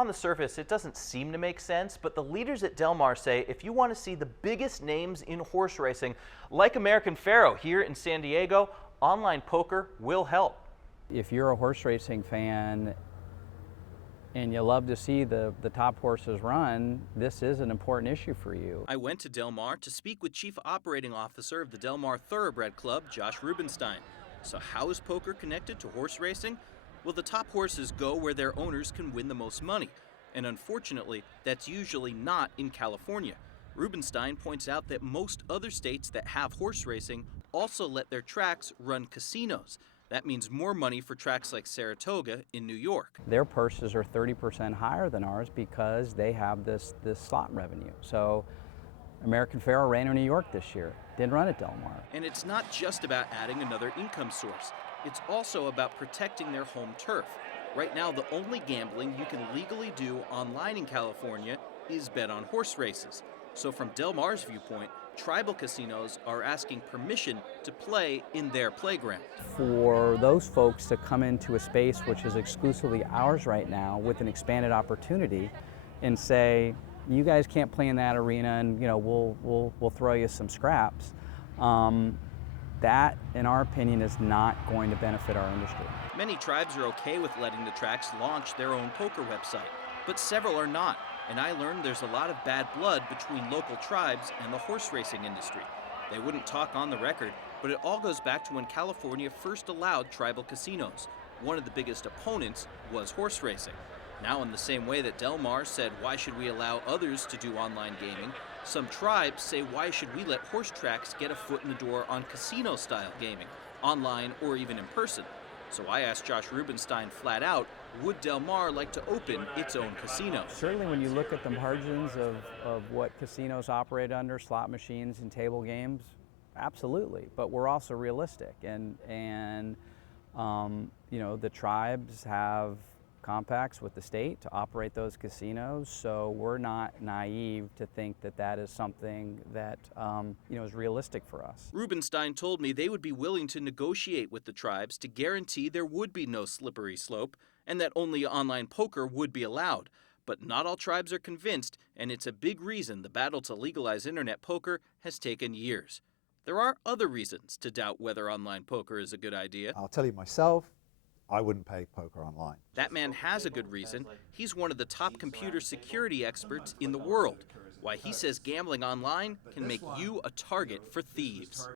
On the surface, it doesn't seem to make sense, but the leaders at Del Mar say if you want to see the biggest names in horse racing, like American Pharoah here in San Diego, online poker will help. If you're a horse racing fan and you love to see the top horses run, this is an important issue for you. I went to Del Mar to speak with Chief Operating Officer of the Del Mar Thoroughbred Club, Josh Rubenstein. So how is poker connected to horse racing? Well, the top horses go where their owners can win the most money. And unfortunately, that's usually not in California. Rubenstein points out that most other states that have horse racing also let their tracks run casinos. That means more money for tracks like Saratoga in New York. Their purses are 30% higher than ours because they have this slot revenue. So American Pharoah ran in New York this year, didn't run at Del Mar. And it's not just about adding another income source. It's also about protecting their home turf. Right now, the only gambling you can legally do online in California is bet on horse races. So from Del Mar's viewpoint, tribal casinos are asking permission to play in their playground. For those folks to come into a space which is exclusively ours right now with an expanded opportunity and say, you guys can't play in that arena and we'll throw you some scraps, that, in our opinion, is not going to benefit our industry. Many tribes are okay with letting the tracks launch their own poker website, but several are not. And I learned there's a lot of bad blood between local tribes and the horse racing industry. They wouldn't talk on the record, but it all goes back to when California first allowed tribal casinos. One of the biggest opponents was horse racing. Now, in the same way that Del Mar said, why should we allow others to do online gaming, some tribes say, why should we let horse tracks get a foot in the door on casino-style gaming, online or even in person? So I asked Josh Rubenstein flat out, would Del Mar like to open its own casino? Certainly when you look at the margins of what casinos operate under, slot machines and table games, absolutely. But we're also realistic, and the tribes have compacts with the state to operate those casinos, so we're not naive to think that that is something that is realistic for us. Rubenstein told me they would be willing to negotiate with the tribes to guarantee there would be no slippery slope and that only online poker would be allowed. But not all tribes are convinced, and it's a big reason the battle to legalize internet poker has taken years. There are other reasons to doubt whether online poker is a good idea. I'll tell you myself, I wouldn't pay poker online. That man has a good reason. He's one of the top computer security experts in the world. Why he says gambling online can make you a target for thieves.